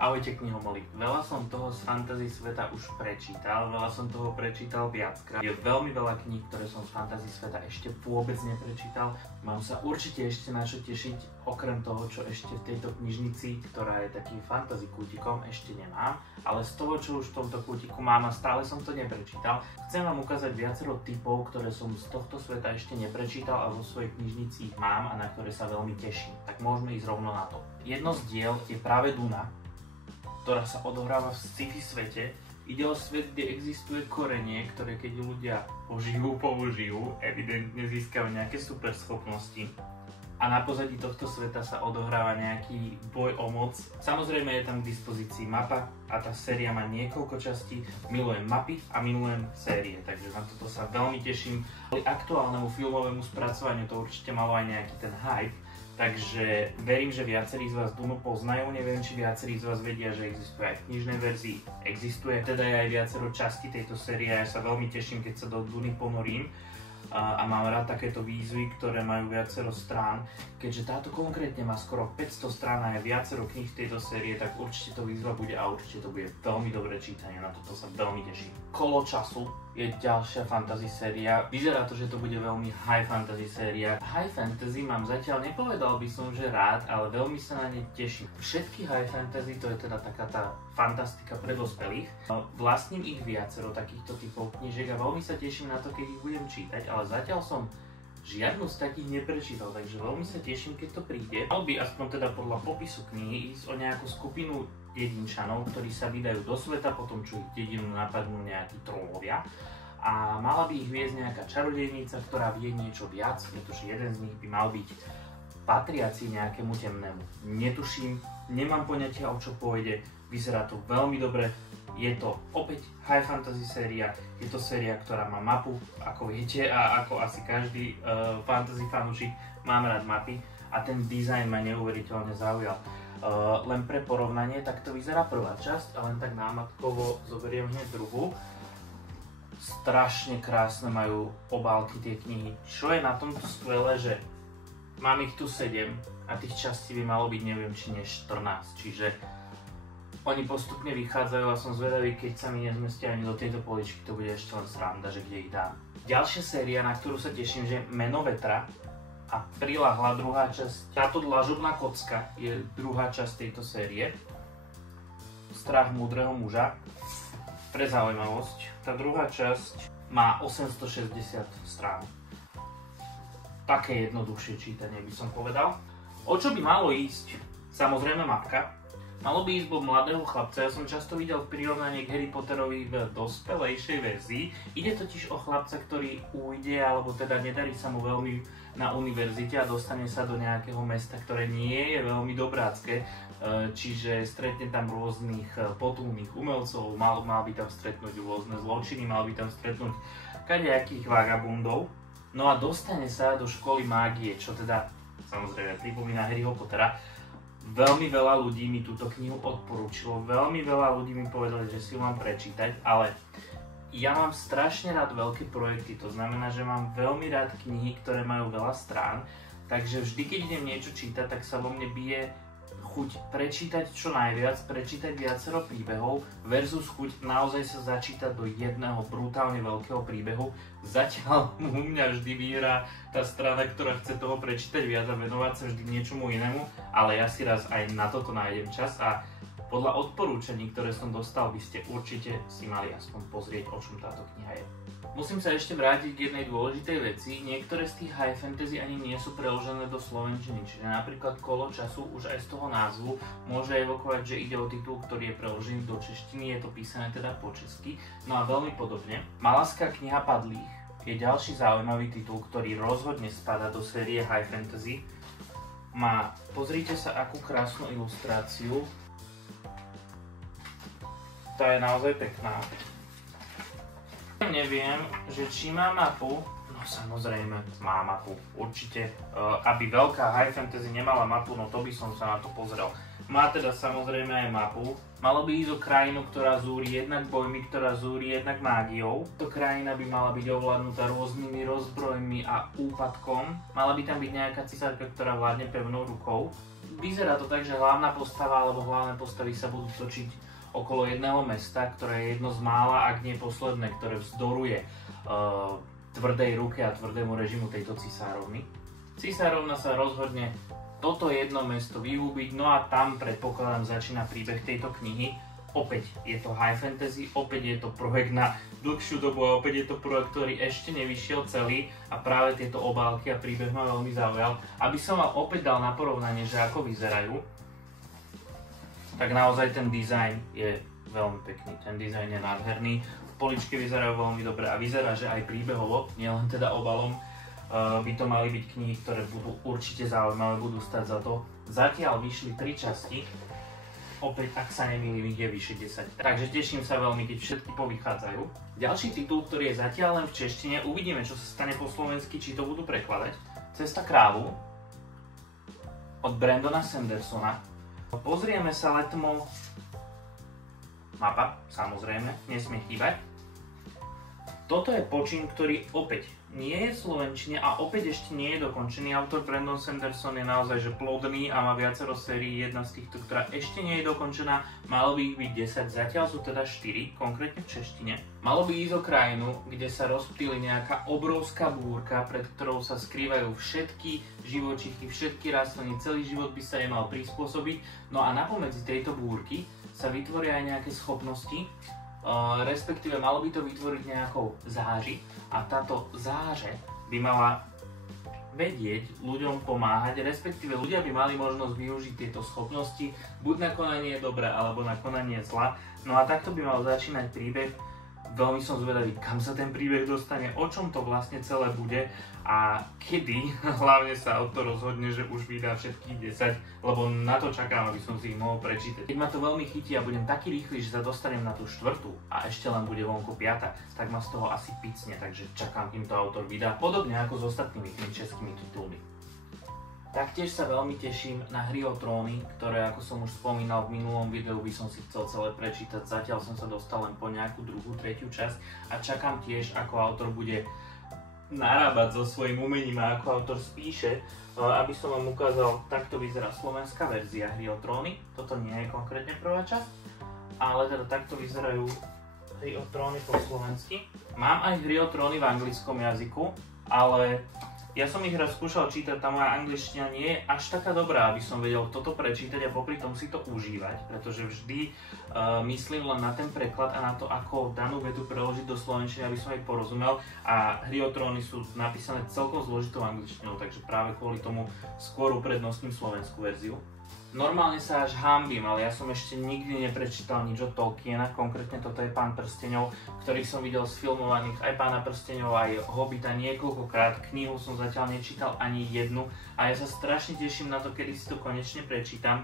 Ahojte knihomoli. Veľa som toho z fantasy sveta už prečítal, veľa som toho prečítal viackrát. Je veľmi veľa kníh, ktoré som z fantasy sveta ešte vôbec neprečítal. Mám sa určite ešte na čo tešiť, okrem toho, čo ešte v tejto knižnici, ktorá je takým fantasy kútikom, ešte nemám. Ale z toho, čo už v tomto kútiku mám a stále som to neprečítal, chcem vám ukázať viacero typov, ktoré som z tohto sveta ešte neprečítal a vo svojej knižnici ich mám a na ktoré sa veľmi teším. Tak môžeme ísť rovno na to. Jedno z diel je práve Duna, ktorá sa odohráva v sci-fi svete. Ide o svet, kde existuje korenie, ktoré keď ľudia použijú, evidentne získajú nejaké super schopnosti. A na pozadí tohto sveta sa odohráva nejaký boj o moc. Samozrejme je tam k dispozícii mapa a tá séria má niekoľko častí. Milujem mapy a milujem série, takže na toto sa veľmi teším. Aktuálnemu filmovému spracovaniu to určite malo aj nejaký ten hype. Takže verím, že viacerí z vás Dunu poznajú, neviem, či viacerí z vás vedia, že existuje aj v knižnej verzii. Existuje teda aj viacero častí tejto série a ja sa veľmi teším, keď sa do Duny ponorím. A mám rád takéto výzvy, ktoré majú viacero strán. Keďže táto konkrétne má skoro 500 strán a je viacero kníh v tejto série, tak určite to výzva bude a určite to bude veľmi dobré čítanie, na toto sa veľmi teším. Kolo času je ďalšia fantasy séria. Vyzerá to, že to bude veľmi high fantasy séria. High fantasy mám zatiaľ, nepovedal by som, že rád, ale veľmi sa na ne teším. Všetky high fantasy, to je teda taká tá fantastika pre dospelých. Vlastním ich viacero takýchto typov knížiek a veľmi sa teším na to, keď ich budem čítať, ale zatiaľ som žiadnu z takých neprečítal, takže veľmi sa teším, keď to príde. Mal by aspoň teda podľa popisu knihy ísť o nejakú skupinu dedinčanov, ktorí sa vydajú do sveta, potom čo ich dedinu napadnú nejakí trollovia. A mala by ich viesť nejaká čarodejnica, ktorá vie niečo viac, pretože jeden z nich by mal byť patriaci nejakému temnému. Netuším, nemám poňatia, o čo pôjde, vyzerá to veľmi dobre. Je to opäť high fantasy séria, je to séria, ktorá má mapu, ako viete, a ako asi každý fantasy fanúšik mám rád mapy a ten dizajn ma neuveriteľne zaujal. Len pre porovnanie, tak to vyzerá prvá časť a len tak námatkovo zoberiem hneď druhú. Strašne krásne majú obálky tie knihy. Čo je na tomto skvelé, že mám ich tu 7 a tých častí by malo byť neviem či nie 14, čiže oni postupne vychádzajú a som zvedavý, keď sa mi nezmestia ani do tejto poličky, to bude ešte len sranda, že kde ich dám. Ďalšia séria, na ktorú sa teším, že Meno vetra a priľahla druhá časť. Táto dlažobná kocka je druhá časť tejto série. Strach múdreho muža. Pre zaujímavosť, tá druhá časť má 860 strán. Také jednoduchšie čítanie by som povedal. O čo by malo ísť? Samozrejme mapka. Malo by ísť o mladého chlapca, ja som často videl v prirovnaní k Harry Potterovi v dospelejšej verzii. Ide totiž o chlapca, ktorý ujde, alebo teda nedarí sa mu veľmi na univerzite a dostane sa do nejakého mesta, ktoré nie je veľmi dobrácké. Čiže stretne tam rôznych potulných umelcov, mal by tam stretnúť rôzne zločiny, mal by tam stretnúť kadejakých vagabundov. No a dostane sa do školy mágie, čo teda samozrejme pripomína Harryho Pottera. Veľmi veľa ľudí mi túto knihu odporúčilo, veľmi veľa ľudí mi povedali, že si ju mám prečítať, ale ja mám strašne rád veľké projekty, to znamená, že mám veľmi rád knihy, ktoré majú veľa strán, takže vždy, keď idem niečo čítať, tak sa vo mne bije chuť prečítať čo najviac, prečítať viacero príbehov versus chuť naozaj sa začítať do jedného brutálne veľkého príbehu. Zatiaľ u mňa vždy vyhrá tá strana, ktorá chce toho prečítať viac a venovať sa vždy niečomu inému, ale ja si raz aj na toto nájdem čas a podľa odporúčaní, ktoré som dostal, by ste určite si mali aspoň pozrieť, o čom táto kniha je. Musím sa ešte vrátiť k jednej dôležitej veci. Niektoré z tých high fantasy ani nie sú preložené do slovenčiny, čiže napríklad Kolo času už aj z toho názvu môže evokovať, že ide o titul, ktorý je preložený do češtiny, je to písané teda po česky. No a veľmi podobne. Malaská kniha padlých je ďalší zaujímavý titul, ktorý rozhodne spadá do série high fantasy. Má, pozrite sa, akú krásnu ilustráciu. Tá je naozaj pekná. Neviem, že či má mapu, no samozrejme má mapu, určite, aby veľká high fantasy nemala mapu, no to by som sa na to pozrel. Má teda samozrejme aj mapu, malo by ísť o krajinu, ktorá zúri jednak bojmi, ktorá zúri jednak mágiou. To krajina by mala byť ovládnutá rôznymi rozbrojmi a úpadkom, mala by tam byť nejaká cisárka, ktorá vládne pevnou rukou. vyzerá to tak, že hlavná postava alebo hlavné postavy sa budú točiť okolo jedného mesta, ktoré je jedno z mála, ak nie posledné, ktoré vzdoruje tvrdej ruke a tvrdému režimu tejto cisárovny. Cisárovna sa rozhodne toto jedno mesto vyhúbiť, no a tam predpokladám začína príbeh tejto knihy. Opäť je to high fantasy, opäť je to projekt na dlhšiu dobu a opäť je to projekt, ktorý ešte nevyšiel celý a práve tieto obálky a príbeh ma veľmi zaujal. Aby som vám opäť dal na porovnanie, že ako vyzerajú, tak naozaj ten dizajn je veľmi pekný, ten dizajn je nádherný. Poličky vyzerajú veľmi dobre a vyzerá, že aj príbehovo, nielen teda obalom, by to mali byť knihy, ktoré budú určite zaujímavé, budú stať za to. Zatiaľ vyšli 3 časti. Opäť, ak sa nemýlim, ich je vyše 10. Takže teším sa veľmi, keď všetky povychádzajú. Ďalší titul, ktorý je zatiaľ len v češtine, uvidíme, čo sa stane po slovensky, či to budú prekladať. Cesta kráľu od Brandona Sandersona. Pozrieme sa letmo. Mapa, samozrejme, nesmie chýbať. Toto je počin, ktorý opäť nie je v slovenčine a opäť ešte nie je dokončený. Autor Brandon Sanderson je naozaj že plodný a má viacero sérií. Jedna z týchto, ktorá ešte nie je dokončená, malo by ich byť 10, zatiaľ sú teda 4, konkrétne v češtine. Malo by ísť o krajinu, kde sa rozptýli nejaká obrovská búrka, pred ktorou sa skrývajú všetky živočichy, všetky rastliny, celý život by sa jej mal prispôsobiť. No a napomedzi tejto búrky sa vytvoria aj nejaké schopnosti, respektíve malo by to vytvoriť nejakou záři a táto záře by mala vedieť ľuďom pomáhať, respektíve ľudia by mali možnosť využiť tieto schopnosti buď na konanie dobré alebo na konanie zla. No a takto by mal začínať príbeh. Veľmi som zvedavý, kam sa ten príbeh dostane, o čom to vlastne celé bude a kedy hlavne sa autor rozhodne, že už vydá všetkých 10, lebo na to čakám, aby som si ich mohol prečítať. Keď ma to veľmi chytí a budem taký rýchly, že sa dostanem na tú 4. a ešte len bude vonku 5, tak ma z toho asi picne, takže čakám, kým to autor vydá, podobne ako s ostatnými tými českými titulmi. Taktiež sa veľmi teším na Hry o tróny, ktoré, ako som už spomínal v minulom videu, by som si chcel celé prečítať. Zatiaľ som sa dostal len po nejakú 2., 3. časť a čakám tiež, ako autor bude narábať so svojím umením a ako autor spíše. Aby som vám ukázal, takto vyzerá slovenská verzia Hry o tróny. Toto nie je konkrétne prvá časť, ale teda takto vyzerajú Hry o tróny po slovensky. Mám aj Hry o tróny v anglickom jazyku, ale ja som ich raz skúšal čítať, tá moja angličtina nie je až taká dobrá, aby som vedel toto prečítať a popri tom si to užívať, pretože vždy myslím len na ten preklad a na to, ako danú vetu preložiť do slovenčiny, aby som jej porozumel, a Hry o tróny sú napísané celkom zložitou angličtinou, takže práve kvôli tomu skôr uprednostním slovenskú verziu. Normálne sa až hanbím, ale ja som ešte nikdy neprečítal nič od Tolkiena, konkrétne toto je Pán prsteňov, ktorých som videl sfilmovaných aj Pána prsteňov, aj Hobita niekoľkokrát. Knihu som zatiaľ nečítal ani jednu a ja sa strašne teším na to, kedy si to konečne prečítam.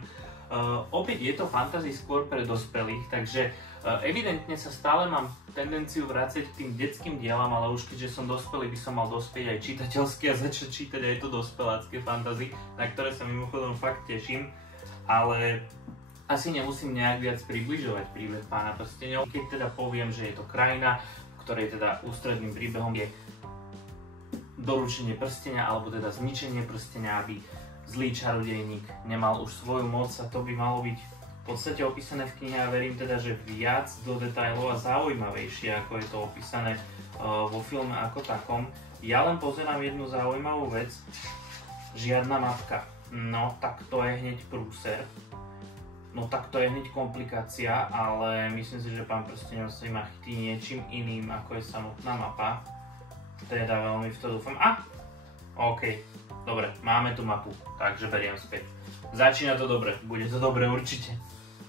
Opäť je to fantasy skôr pre dospelých, takže evidentne sa stále mám tendenciu vrácať k tým detským dielam, ale už keďže som dospelý, by som mal dospieť aj čitateľské a začať čítať aj to dospelácké fantasy, na ktoré sa mimochodom fakt teším. Ale asi nemusím nejak viac približovať príbeh Pána prsteňov, keď teda poviem, že je to krajina, v ktorej teda ústredným príbehom je doručenie prsteňa, alebo teda zničenie prsteňa, aby zlý čarodejník nemal už svoju moc, a to by malo byť v podstate opísané v knihe a verím teda, že viac do detailov a zaujímavejšie, ako je to opísané vo filme ako takom. Ja len pozerám jednu zaujímavú vec, žiadna matka. No, tak to je hneď prúser. No, tak to je hneď komplikácia, ale myslím si, že Pán prsteňov si ma chytí niečím iným, ako je samotná mapa. Teda veľmi v to dúfam. OK, dobre, máme tu mapu, takže beriem späť. Začína to dobre, bude to dobre určite.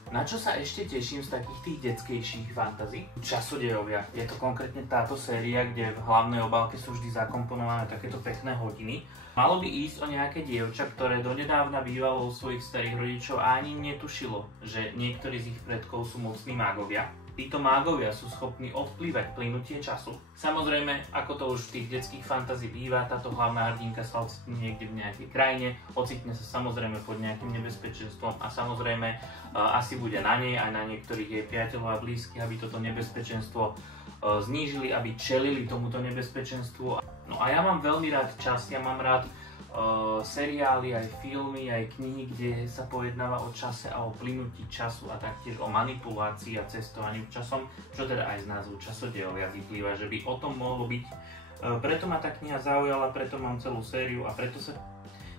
Na čo sa ešte teším z takých tých detskejších fantasy? Časodejovia. Je to konkrétne táto séria, kde v hlavnej obálke sú vždy zakomponované takéto pekné hodiny. Malo by ísť o nejaké dievča, ktoré donedávna bývalo u svojich starých rodičov a ani netušilo, že niektorí z ich predkov sú mocní mágovia. Títo mágovia sú schopní ovplyvať plynutie času. Samozrejme, ako to už v tých detských fantasy býva, táto hlavná hrdinka sa ocitne niekde v nejakej krajine, ocitne sa samozrejme pod nejakým nebezpečenstvom a samozrejme asi bude na nej aj na niektorých jej priateľov a blízkych, aby toto nebezpečenstvo znížili, aby čelili tomuto nebezpečenstvu. No a ja mám veľmi rád čas, ja mám rád seriály, aj filmy, aj knihy, kde sa pojednáva o čase a o plynutí času a taktiež o manipulácii a cestovaní časom, čo teda aj z názvu časodejovia vyplýva, že by o tom mohlo byť. Preto ma tá kniha zaujala, preto mám celú sériu a preto sa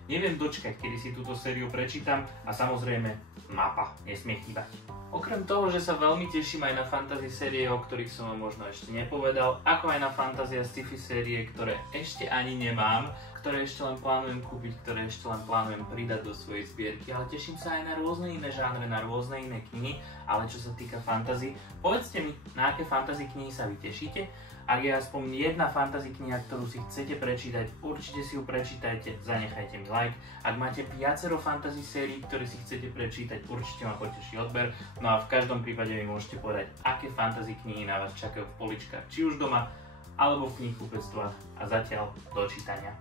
neviem dočkať, kedy si túto sériu prečítam a samozrejme mapa nesmie chýbať. Okrem toho, že sa veľmi teším aj na fantasy série, o ktorých som vám možno ešte nepovedal, ako aj na fantasy a sci-fi série, ktoré ešte ani nemám, ktoré ešte len plánujem kúpiť, ktoré ešte len plánujem pridať do svojej zbierky, ale teším sa aj na rôzne iné žánre, na rôzne iné knihy, ale čo sa týka fantasy, povedzte mi, na aké fantasy knihy sa vy tešíte. Ak je aspoň jedna fantasy kniha, ktorú si chcete prečítať, určite si ju prečítajte, zanechajte mi like. Ak máte viacero fantasy sérií, ktoré si chcete prečítať, určite ma poteší odber. No a v každom prípade mi môžete povedať, aké fantasy knihy na vás čakajú v poličkách, či už doma, alebo v knihkupectvách. A zatiaľ do čítania.